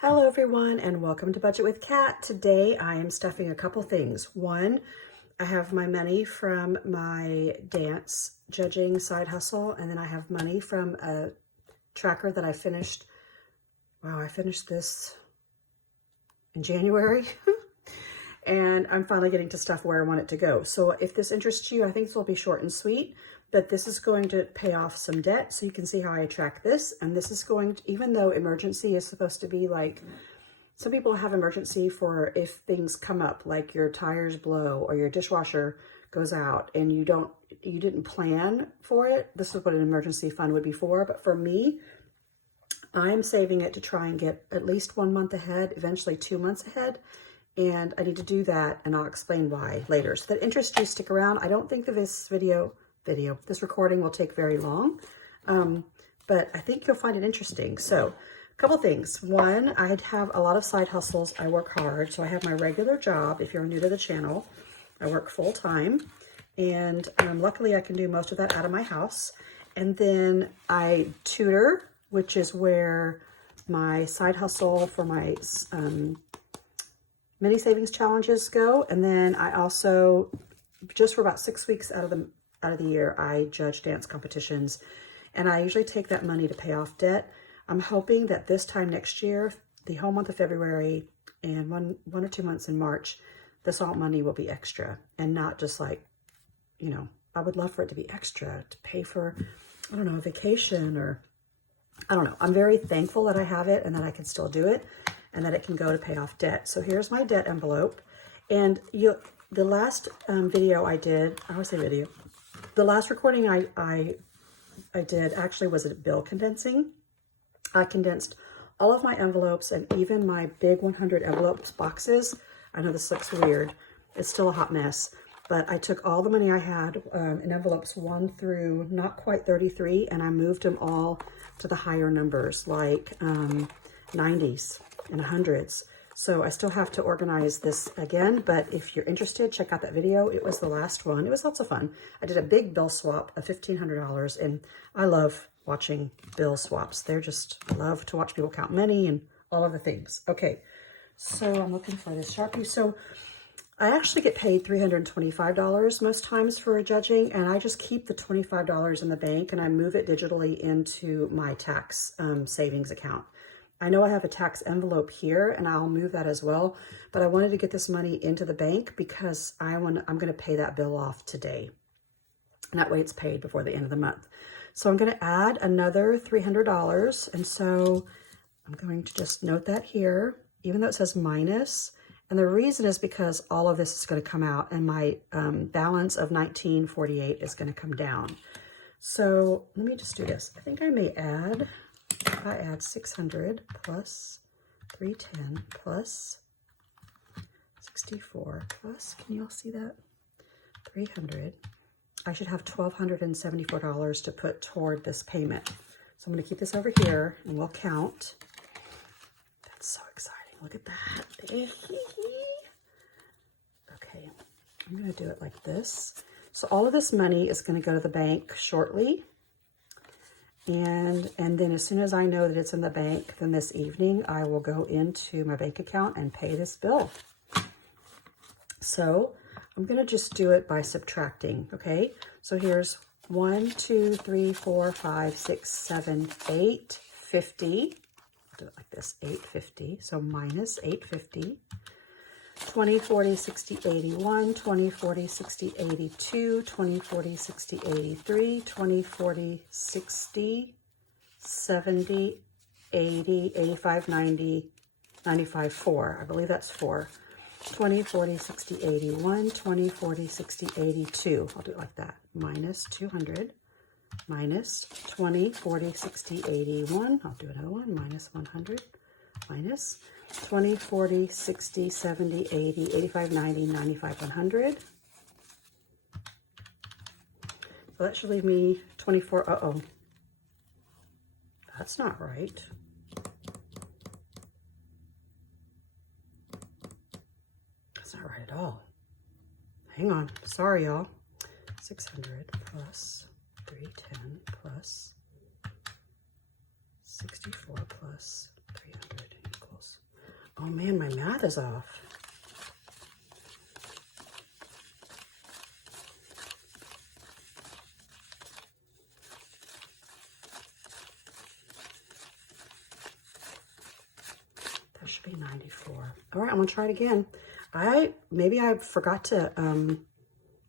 Hello everyone and welcome to Budget with Kat. Today I am stuffing a couple things. One, I have my money from my dance judging side hustle, and then I have money from a tracker that I finished. Wow, I finished this in January and I'm finally getting to stuff where I want it to go. So if this interests you, I think this will be short and sweet, but this is going to pay off some debt so you can see how I track this. And this is going to, even though emergency is supposed to be like, some people have emergency for if things come up, like your tires blow or your dishwasher goes out and you didn't plan for it. This is what an emergency fund would be for. But for me, I'm saving it to try and get at least 1 month ahead, eventually 2 months ahead. And I need to do that, and I'll explain why later. So if that interests you, stick around. I don't think that this this recording will take very long, but I think you'll find it interesting. So a couple things. One, I have a lot of side hustles. I work hard. So I have my regular job. If you're new to the channel, I work full time, and luckily I can do most of that out of my house. And then I tutor, which is where my side hustle for my mini savings challenges go. And then I also, just for about 6 weeks out of the year, I judge dance competitions, and I usually take that money to pay off debt. I'm hoping that this time next year, the whole month of February and one or 2 months in March, this all money will be extra and not just like, I would love for it to be extra to pay for, I don't know, a vacation, or I don't know. I'm very thankful that I have it and that I can still do it and that it can go to pay off debt. So here's my debt envelope. And the last video I did, I always say video, the last recording I did actually was a bill condensing. I condensed all of my envelopes and even my big 100 envelopes boxes. I know this looks weird. It's still a hot mess, but I took all the money I had in envelopes 1 through not quite 33, and I moved them all to the higher numbers, like 90s and 100s. So I still have to organize this again, but if you're interested, check out that video. It was the last one. It was lots of fun. I did a big bill swap of $1,500, and I love watching bill swaps. I love to watch people count money and all of the things. Okay, so I'm looking for this Sharpie. So I actually get paid $325 most times for judging, and I just keep the $25 in the bank and I move it digitally into my tax savings account. I know I have a tax envelope here and I'll move that as well, but I wanted to get this money into the bank because I'm going to pay that bill off today. And that way it's paid before the end of the month. So I'm going to add another $300. And so I'm going to just note that here, even though it says minus. And the reason is because all of this is going to come out and my balance of $19.48 is going to come down. So let me just do this. I think I may add, if I add 600 plus 310 plus 64 plus, can you all see that? 300. I should have $1,274 to put toward this payment. So I'm going to keep this over here and we'll count. That's so exciting. Look at that. Okay, I'm going to do it like this. So all of this money is going to go to the bank shortly. And then as soon as I know that it's in the bank, then this evening I will go into my bank account and pay this bill. So I'm going to just do it by subtracting, okay? So here's 1, 2, 3, 4, 5, 6, 7, 8, 50. I'll do it like this, 850. So minus 850. 20, 40, 60, 81, 20, 40, 60, 82, 20, 40, 60, 83, 20, 40, 60, 70, 80, 85, 90, 95, 4. I believe that's 4. 20, 40, 60, 81, 20, 40, 60, 82. I'll do it like that. Minus 200, minus 20, 40, 60, 81. I'll do another one. Minus 100, minus 20, 40, 60, 70, 80, 85, 90, 95, 100. So that should leave me 24. Uh-oh. That's not right. That's not right at all. Hang on. Sorry, y'all. 600 plus 310 plus 64 plus 300 equals Oh man, my math is off. That should be 94. All right, I'm gonna try it again. Maybe I forgot to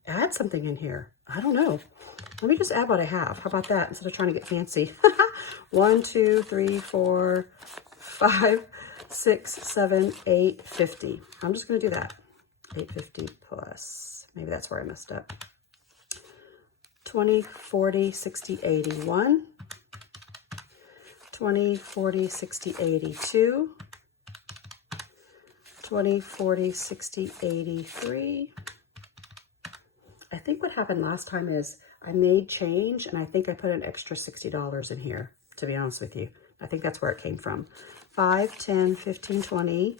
add something in here. I don't know. Let me just add what I have. How about that? Instead of trying to get fancy. 1, 2, 3, 4, 5, 6, 7, 8, 50. I'm just going to do that. 850 plus. Maybe that's where I messed up. 20, 40, 60, 81. 20, 40, 60, 82. 20, 40, 60, 83. I think what happened last time is I made change and I think I put an extra $60 in here, to be honest with you. I think that's where it came from. 5, 10, 15, 20,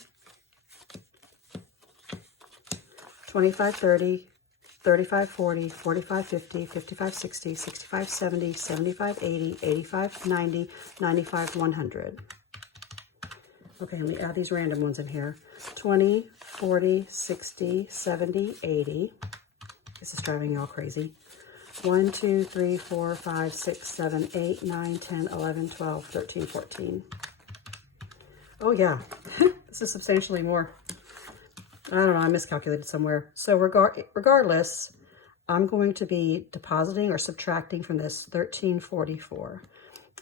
25, 30, 35, 40, 45, 50, 55, 60, 65, 70, 75, 80, 85, 90, 95, 100. Okay, let me add these random ones in here. 20, 40, 60, 70, 80. This is driving y'all crazy. 1, 2, 3, 4, 5, 6, 7, 8, 9, 10, 11, 12, 13, 14. Oh yeah, this is substantially more. I don't know, I miscalculated somewhere. So regardless, I'm going to be depositing or subtracting from this 1344.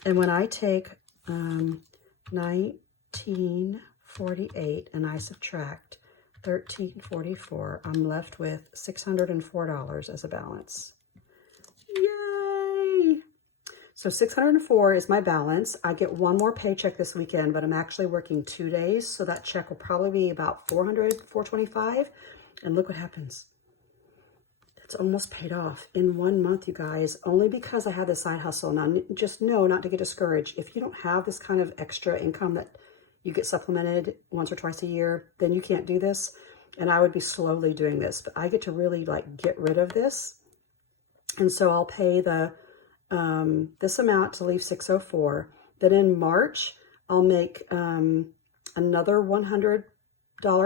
And when I take 1948 and I subtract 1344, I'm left with $604 as a balance. Yay! So 604 is my balance. I get one more paycheck this weekend, but I'm actually working 2 days, so that check will probably be about $425. And look what happens. It's almost paid off in 1 month, you guys, only because I had this side hustle. Now, just know not to get discouraged. If you don't have this kind of extra income that you get supplemented once or twice a year, then you can't do this. And I would be slowly doing this, but I get to really like get rid of this. And so I'll pay the this amount to leave 604. Then in March, I'll make another $100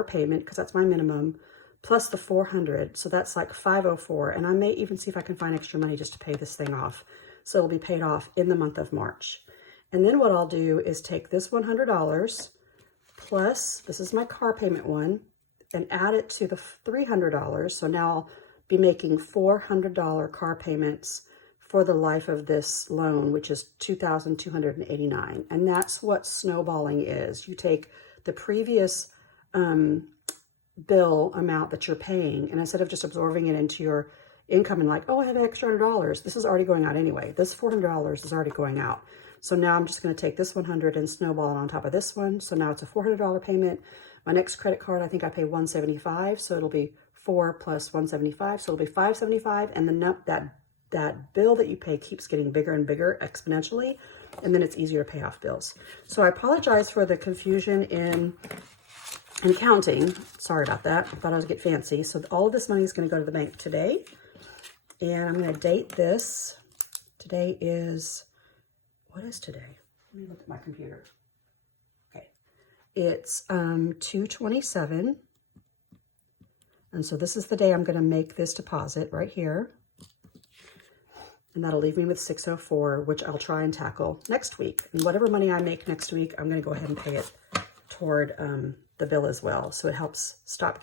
payment because that's my minimum, plus the $400. So that's like $504. And I may even see if I can find extra money just to pay this thing off. So it'll be paid off in the month of March. And then what I'll do is take this $100 plus, this is my car payment one, and add it to the $300. So now I'll be making $400 car payments for the life of this loan, which is $2,289. And that's what snowballing is. You take the previous bill amount that you're paying, and instead of just absorbing it into your income and like, oh, I have an extra $100, this is already going out anyway. This $400 is already going out. So now I'm just going to take this 100 and snowball it on top of this one. So now it's a $400 payment. My next credit card, I think I pay $175. So it'll be 4 plus $175. So it'll be $575. And then that bill that you pay keeps getting bigger and bigger exponentially. And then it's easier to pay off bills. So I apologize for the confusion in counting. Sorry about that. I thought I was get fancy. So all of this money is going to go to the bank today. And I'm going to date this. Today is... What is today? Let me look at my computer. Okay. It's 2/27. And so this is the day I'm going to make this deposit right here. And that'll leave me with 604, which I'll try and tackle next week. And whatever money I make next week, I'm going to go ahead and pay it toward the bill as well. So it helps stop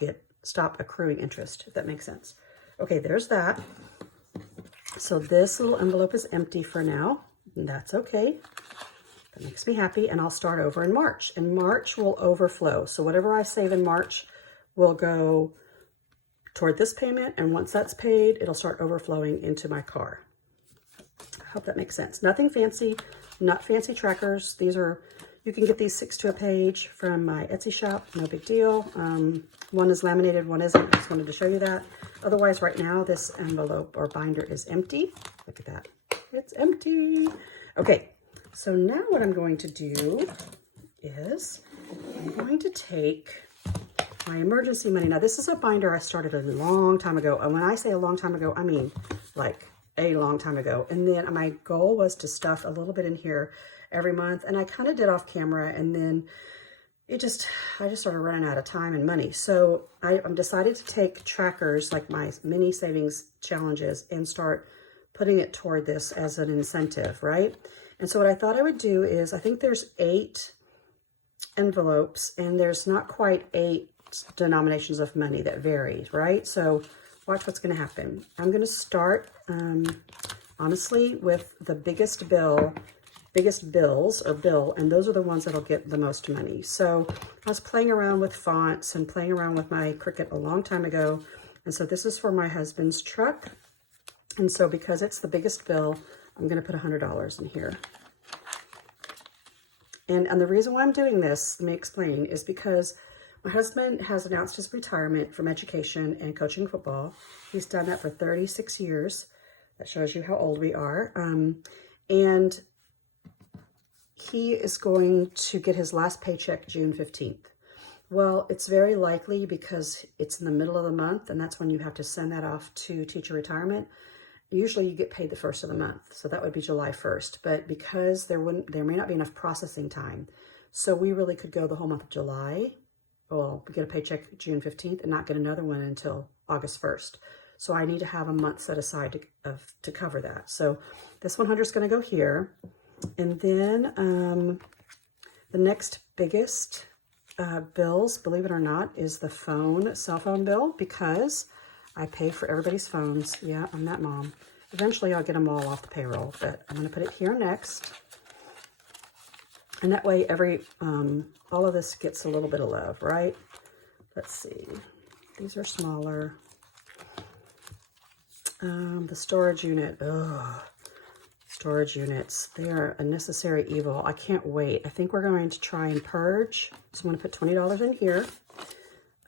accruing interest, if that makes sense. Okay, there's that. So this little envelope is empty for now. And that's okay. That makes me happy. And I'll start over in March. And March will overflow. So whatever I save in March will go toward this payment. And once that's paid, it'll start overflowing into my car. I hope that makes sense. Nothing fancy, not fancy trackers. These are, you can get these 6 to a page from my Etsy shop. No big deal. One is laminated, one isn't. I just wanted to show you that. Otherwise, right now, this envelope or binder is empty. Look at that. It's empty. Okay, so now what I'm going to do is I'm going to take my emergency money. Now, this is a binder I started a long time ago. And when I say a long time ago, I mean like a long time ago. And then my goal was to stuff a little bit in here every month. And I kind of did off camera. And then I just started running out of time and money. So I'm decided to take trackers like my mini savings challenges and start putting it toward this as an incentive, right? And so what I thought I would do is, I think there's 8 envelopes and there's not quite 8 denominations of money that vary, right? So watch what's going to happen. I'm going to start, honestly, with the biggest bills, and those are the ones that'll get the most money. So I was playing around with fonts and playing around with my Cricut a long time ago. And so this is for my husband's truck. And so because it's the biggest bill, I'm going to put $100 in here. And the reason why I'm doing this, let me explain, is because my husband has announced his retirement from education and coaching football. He's done that for 36 years. That shows you how old we are. And he is going to get his last paycheck June 15th. Well, it's very likely, because it's in the middle of the month, and that's when you have to send that off to teacher retirement. Usually you get paid the first of the month, so that would be July 1st. But because there may not be enough processing time, so we really could go the whole month of July. Well, we get a paycheck June 15th and not get another one until August 1st. So I need to have a month set aside to cover that. So this 100 is going to go here. And then the next biggest bills, believe it or not, is the cell phone bill, because I pay for everybody's phones. Yeah, I'm that mom. Eventually I'll get them all off the payroll, but I'm going to put it here next. And that way all of this gets a little bit of love, right? Let's see. These are smaller. The storage unit. Ugh. Storage units. They are a necessary evil. I can't wait. I think we're going to try and purge. So I'm going to put $20 in here.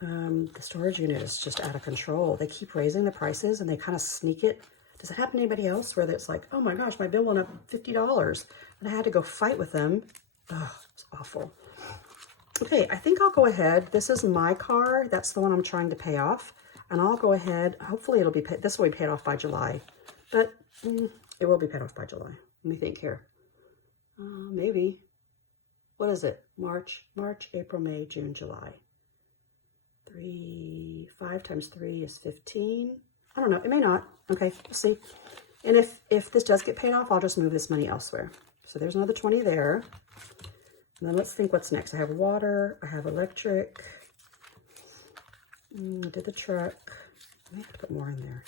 The storage unit is just out of control. They keep raising the prices and they kind of sneak it. Does it happen to anybody else where it's like, oh my gosh, my bill went up $50 and I had to go fight with them? Ugh, it's awful. Okay, I think I'll go ahead. This is my car. That's the one I'm trying to pay off. And I'll go ahead. Hopefully it'll be paid. This will be paid off by July. But it will be paid off by July. Let me think here. Maybe. What is it? March, April, May, June, July. 5 times 3 is 15. I don't know. It may not. Okay, we'll see. And if this does get paid off, I'll just move this money elsewhere. So there's another 20 there. And then let's think what's next. I have water. I have electric. I did the truck. I may have to put more in there.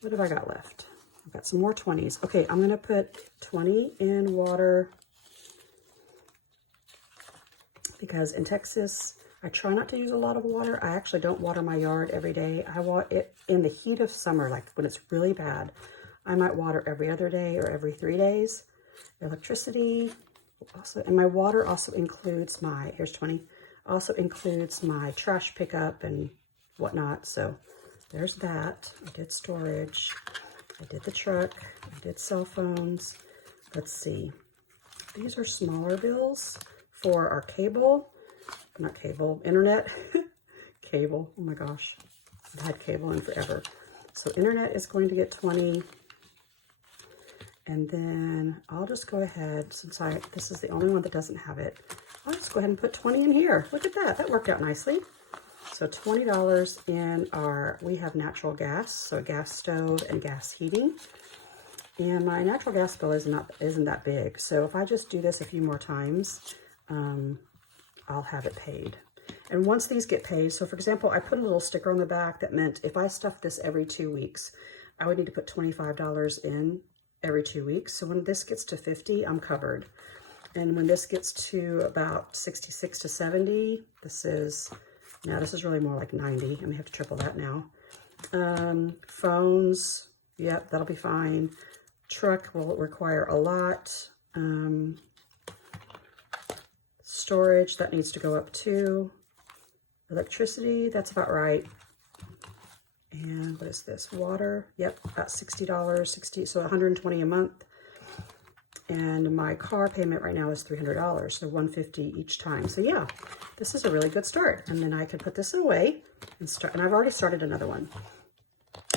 What have I got left? I've got some more 20s. Okay, I'm going to put 20 in water, because in Texas, I try not to use a lot of water. I actually don't water my yard every day. I water it in the heat of summer, like when it's really bad. I might water every other day or every 3 days. Electricity also, and my water also includes here's 20, also includes my trash pickup and whatnot. So there's that. I did storage. I did the truck. I did cell phones. Let's see. These are smaller bills for our cable. Not cable, internet. Cable. Oh my gosh. I've had cable in forever. So internet is going to get 20. And then I'll just go ahead, since this is the only one that doesn't have it, I'll just go ahead and put 20 in here. Look at that. That worked out nicely. So $20 in we have natural gas, so a gas stove and gas heating. And my natural gas bill isn't that big. So if I just do this a few more times, I'll have it paid. And once these get paid, so for example, I put a little sticker on the back that meant if I stuffed this every 2 weeks, I would need to put $25 in every 2 weeks. So when this gets to 50, I'm covered. And when this gets to about 66 to 70, this is really more like 90. I may have to triple that now. Phones, yep, that'll be fine. Truck will require a lot. Storage, that needs to go up too. Electricity, that's about right. And what is this? Water, yep, about $60, so $120 a month. And my car payment right now is $300, so $150 each time. So yeah, this is a really good start. And then I can put this away and start, and I've already started another one.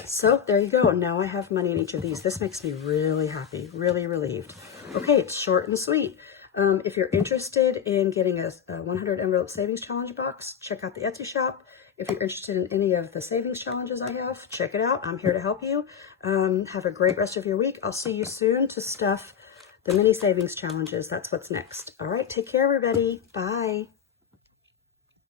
So there you go. Now I have money in each of these. This makes me really happy, really relieved. Okay, it's short and sweet. If you're interested in getting a 100 envelope savings challenge box, check out the Etsy shop. If you're interested in any of the savings challenges I have, check it out. I'm here to help you. Have a great rest of your week. I'll see you soon to stuff the mini savings challenges. That's what's next. All right, take care, everybody. Bye.